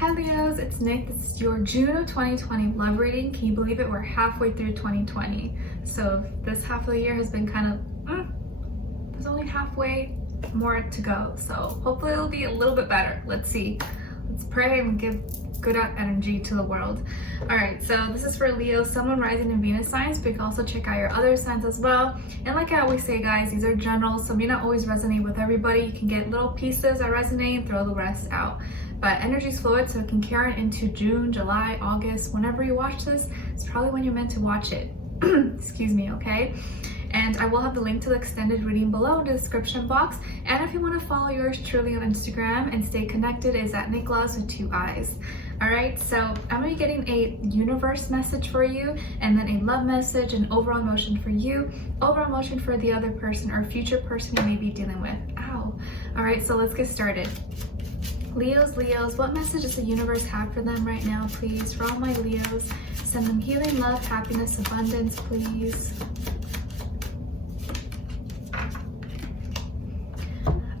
Hi Leos, it's Nick. This is your June of 2020 love reading. Can you believe it? We're halfway through 2020. So this half of the year has been kind of, there's only halfway more to go. So hopefully it'll be a little bit better. Let's see. Let's pray and give good energy to the world. All right, so this is for Leo, Sun, Moon, Rising, and Venus signs, but you can also check out your other signs as well. And like I always say, guys, these are general, so may not always resonate with everybody. You can get little pieces that resonate and throw the rest out. But energy's fluid, so it can carry into June, July, August. Whenever you watch this, it's probably when you're meant to watch it. Excuse me, okay? And I will have the link to the extended reading below in the description box. And if you want to follow yours truly on Instagram and stay connected, is at Nicloves with 2 eyes. All right, so I'm gonna be getting a universe message for you, and then a love message, an overall emotion for you, overall emotion for the other person or future person you may be dealing with. Ow. All right, so let's get started. Leos, what message does the universe have for them right now, please? For all my Leos, send them healing, love, happiness, abundance, please.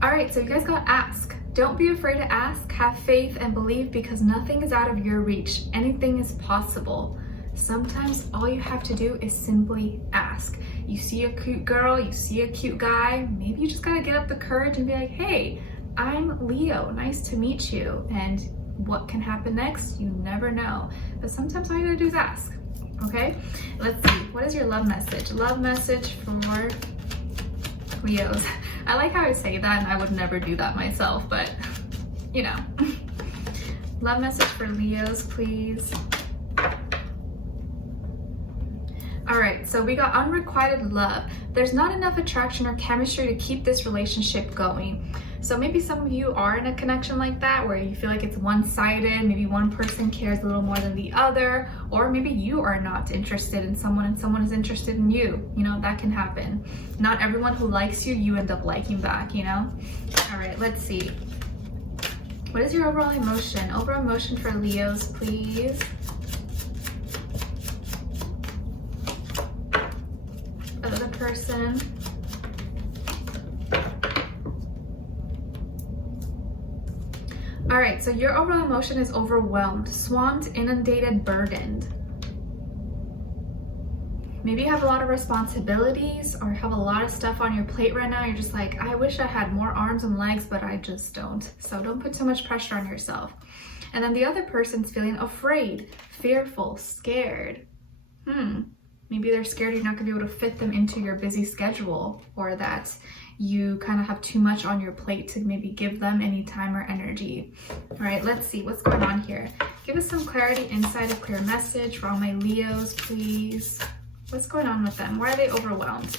All right, so you guys got ask. Don't be afraid to ask, have faith and believe, because nothing is out of your reach. Anything is possible. Sometimes all you have to do is simply ask. You see a cute girl, you see a cute guy, maybe you just gotta get up the courage and be like, hey, I'm Leo, nice to meet you. And what can happen next? You never know. But sometimes all you gotta do is ask, okay? Let's see, what is your love message? Love message for Leos. I like how I say that, and I would never do that myself, but you know. Love message for Leos, please. All right, so we got unrequited love. There's not enough attraction or chemistry to keep this relationship going. So maybe some of you are in a connection like that where you feel like it's one-sided, maybe one person cares a little more than the other, or maybe you are not interested in someone and someone is interested in you. You know, that can happen. Not everyone who likes you, you end up liking back, you know? All right, let's see. What is your overall emotion? Overall emotion for Leos, please. Other person. All right, so your overall emotion is overwhelmed, swamped, inundated, burdened. Maybe you have a lot of responsibilities or have a lot of stuff on your plate right now. You're just like, I wish I had more arms and legs, but I just don't. So don't put too much pressure on yourself. And then the other person's feeling afraid, fearful, scared. Maybe they're scared you're not gonna be able to fit them into your busy schedule, or that you kind of have too much on your plate to maybe give them any time or energy. All right, let's see what's going on here. Give us some clarity, insight, a clear message for all my Leos, please. What's going on with them? Why are they overwhelmed?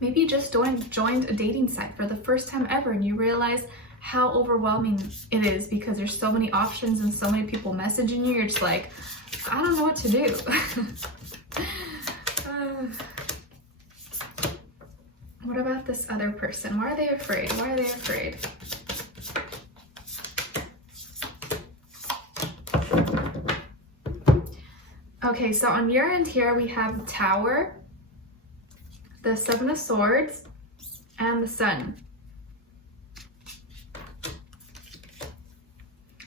Maybe you just joined a dating site for the first time ever and you realize how overwhelming it is because there's so many options and so many people messaging you. You're just like, I don't know what to do. What about this other person? Why are they afraid? Why are they afraid? Okay, so on your end here, we have the Tower, the Seven of Swords, and the Sun.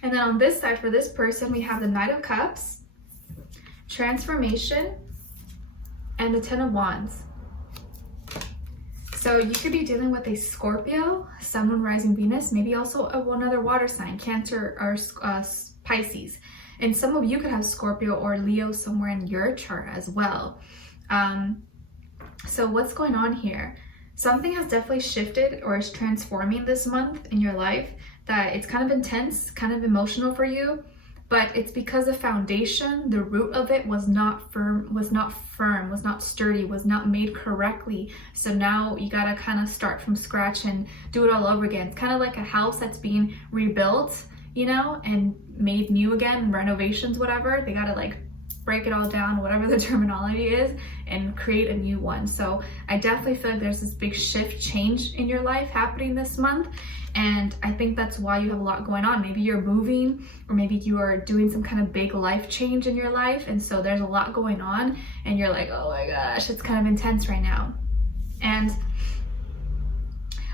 And then on this side, for this person, we have the Knight of Cups, Transformation, and the Ten of Wands. So you could be dealing with a Scorpio, Sun, Moon, Rising, Venus, maybe also one other water sign, Cancer or Pisces. And some of you could have Scorpio or Leo somewhere in your chart as well. So what's going on here? Something has definitely shifted or is transforming this month in your life, that it's kind of intense, kind of emotional for you. But it's because the foundation, the root of it was not firm, was not sturdy, was not made correctly. So now you gotta kind of start from scratch and do it all over again. It's kind of like a house that's being rebuilt, you know, and made new again, renovations, whatever. They gotta like break it all down, whatever the terminology is, and create a new one. So I definitely feel like there's this big shift, change in your life happening this month. And I think that's why you have a lot going on. Maybe you're moving, or maybe you are doing some kind of big life change in your life. And so there's a lot going on and you're like, oh my gosh, it's kind of intense right now. And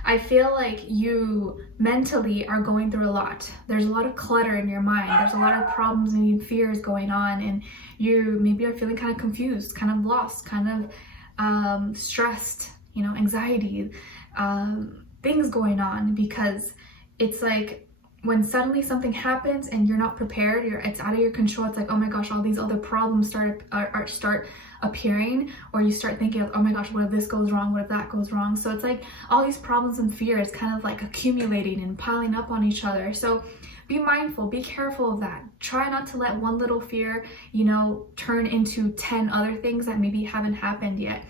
I feel like you mentally are going through a lot. There's a lot of clutter in your mind. There's a lot of problems and fears going on, and you maybe are feeling kind of confused, kind of lost, kind of stressed, you know, anxiety, things going on, because it's like when suddenly something happens and you're not prepared, it's out of your control. It's like, oh my gosh, all these other problems start appearing, or you start thinking of, oh my gosh, what if this goes wrong, what if that goes wrong? So it's like all these problems and fears kind of like accumulating and piling up on each other. So be mindful, be careful of that. Try not to let one little fear, you know, turn into 10 other things that maybe haven't happened yet.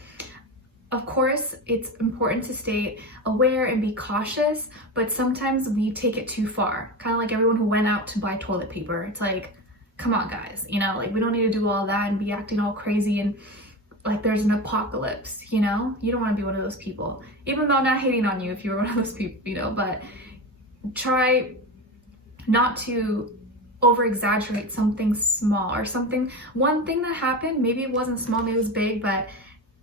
Of course, it's important to stay aware and be cautious, but sometimes we take it too far. Kind of like everyone who went out to buy toilet paper. It's like, come on guys, you know, like we don't need to do all that and be acting all crazy and like there's an apocalypse, you know? You don't want to be one of those people. Even though I'm not hating on you if you're one of those people, you know, but try not to over exaggerate something small or something. One thing that happened, maybe it wasn't small, maybe it was big, but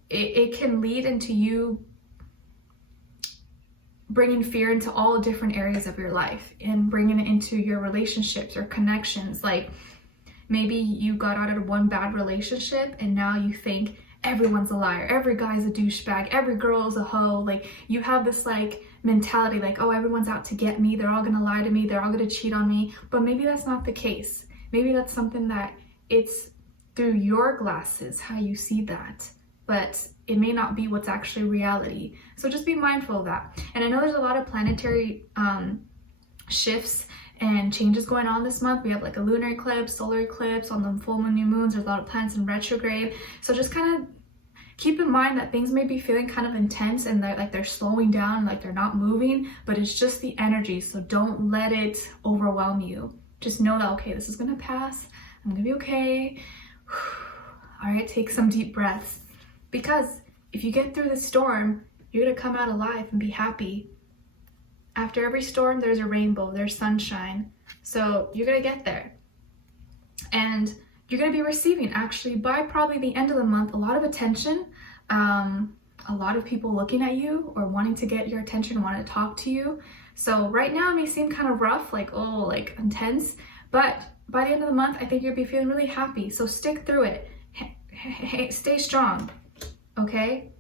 it can lead into you bringing fear into all different areas of your life and bringing it into your relationships or connections. Like maybe you got out of one bad relationship and now you think everyone's a liar, every guy's a douchebag, every girl's a hoe. Like you have this like mentality like, oh, everyone's out to get me, they're all gonna lie to me, they're all gonna cheat on me. But maybe that's not the case. Maybe that's something that it's through your glasses how you see that, but it may not be what's actually reality. So just be mindful of that. And I know there's a lot of planetary shifts and changes going on this month. We have like a lunar eclipse, solar eclipse, on the full moon, new moons, there's a lot of planets in retrograde. So just kind of keep in mind that things may be feeling kind of intense and they're slowing down, like they're not moving, but it's just the energy. So don't let it overwhelm you. Just know that, okay, this is gonna pass. I'm gonna be okay. All right, take some deep breaths. Because if you get through the storm, you're gonna come out alive and be happy. After every storm, there's a rainbow, there's sunshine. So you're gonna get there. And you're gonna be receiving, actually, by probably the end of the month, a lot of attention, a lot of people looking at you or wanting to get your attention, wanting to talk to you. So right now it may seem kind of rough, like, oh, like intense, but by the end of the month, I think you'll be feeling really happy. So stick through it. Hey, stay strong. Okay,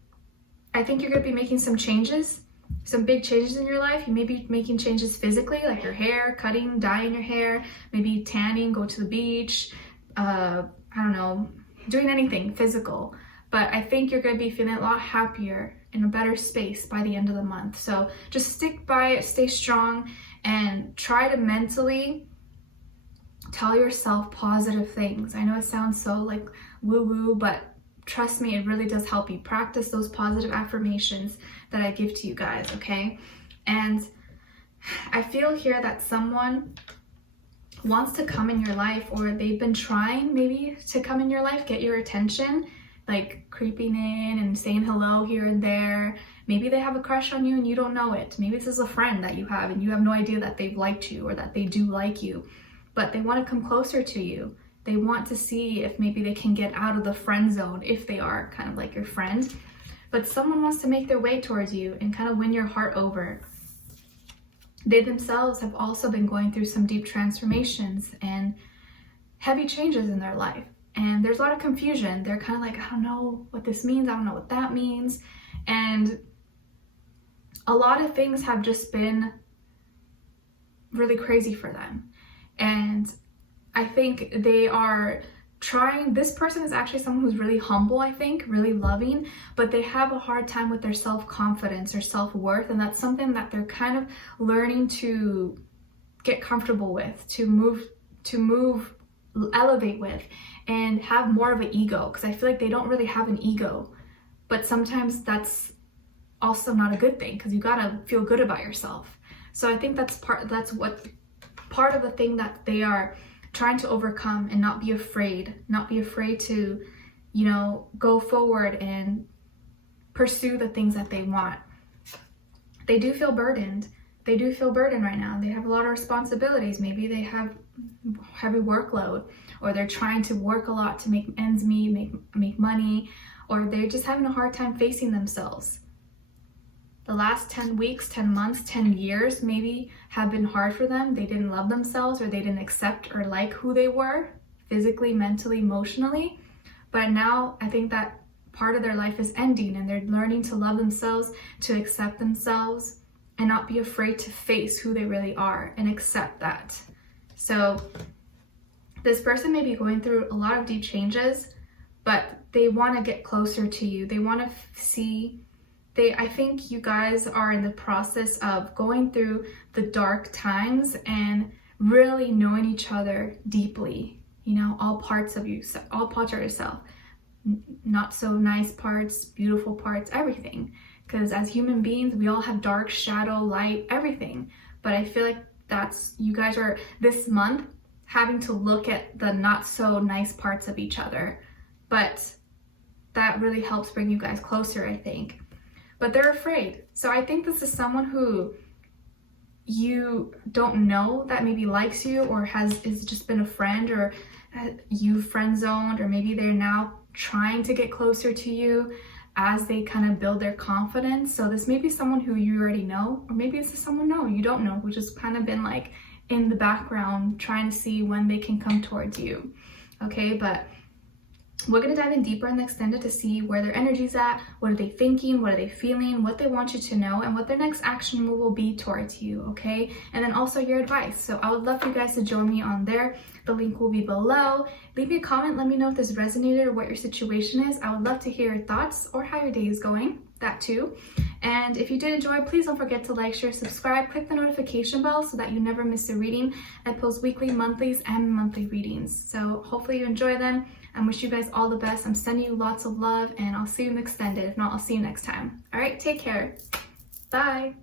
I think you're gonna be making some changes, some big changes in your life. You may be making changes physically, like your hair, cutting, dyeing your hair, maybe tanning, go to the beach, I don't know, doing anything physical. But I think you're gonna be feeling a lot happier in a better space by the end of the month. So just stick by it, stay strong, and try to mentally tell yourself positive things. I know it sounds so like woo-woo, but trust me, it really does help you. Practice those positive affirmations that I give to you guys, okay? And I feel here that someone wants to come in your life, or they've been trying maybe to come in your life, get your attention, like creeping in and saying hello here and there. Maybe they have a crush on you and you don't know it. Maybe this is a friend that you have and you have no idea that they've liked you or that they do like you, but they want to come closer to you. They want to see if maybe they can get out of the friend zone, if they are kind of like your friend. But someone wants to make their way towards you and kind of win your heart over. They themselves have also been going through some deep transformations and heavy changes in their life. And there's a lot of confusion. They're kind of like, I don't know what this means. I don't know what that means. And a lot of things have just been really crazy for them. And I think they are trying, this person is actually someone who's really humble, I think, really loving, but they have a hard time with their self-confidence or self-worth, and that's something that they're kind of learning to get comfortable with, to move, elevate with, and have more of an ego, because I feel like they don't really have an ego, but sometimes that's also not a good thing, because you gotta feel good about yourself. So I think that's part of the thing that they are trying to overcome, and not be afraid to, you know, go forward and pursue the things that they want. They do feel burdened. They do feel burdened right now. They have a lot of responsibilities. Maybe they have heavy workload, or they're trying to work a lot to make ends meet, make money, or they're just having a hard time facing themselves. the last 10 weeks, 10 months, 10 years maybe have been hard for them. They didn't love themselves, or they didn't accept or like who they were physically, mentally, emotionally. But now I think that part of their life is ending, and they're learning to love themselves, to accept themselves, and not be afraid to face who they really are and accept that. So this person may be going through a lot of deep changes, but they want to get closer to you. They want to see, I think you guys are in the process of going through the dark times and really knowing each other deeply. You know, all parts of you, all parts of yourself. Not so nice parts, beautiful parts, everything. Because as human beings, we all have dark, shadow, light, everything. But I feel like you guys are this month having to look at the not so nice parts of each other. But that really helps bring you guys closer, I think. But they're afraid. So I think this is someone who you don't know that maybe likes you, or has just been a friend, or you friend zoned, or maybe they're now trying to get closer to you as they kind of build their confidence. So this may be someone who you already know, or maybe this is someone you don't know, who just kind of been like in the background trying to see when they can come towards you. Okay, but we're going to dive in deeper in the extended to see where their energy's at, what are they thinking, what are they feeling, what they want you to know, and what their next action move will be towards you, okay? And then also your advice. So I would love for you guys to join me on there. The link will be below. Leave me a comment. Let me know if this resonated or what your situation is. I would love to hear your thoughts or how your day is going, that too. And if you did enjoy, please don't forget to like, share, subscribe, click the notification bell so that you never miss a reading. I post weekly, monthlies, and monthly readings. So hopefully you enjoy them. I wish you guys all the best. I'm sending you lots of love, and I'll see you in the extended. If not, I'll see you next time. All right, take care. Bye.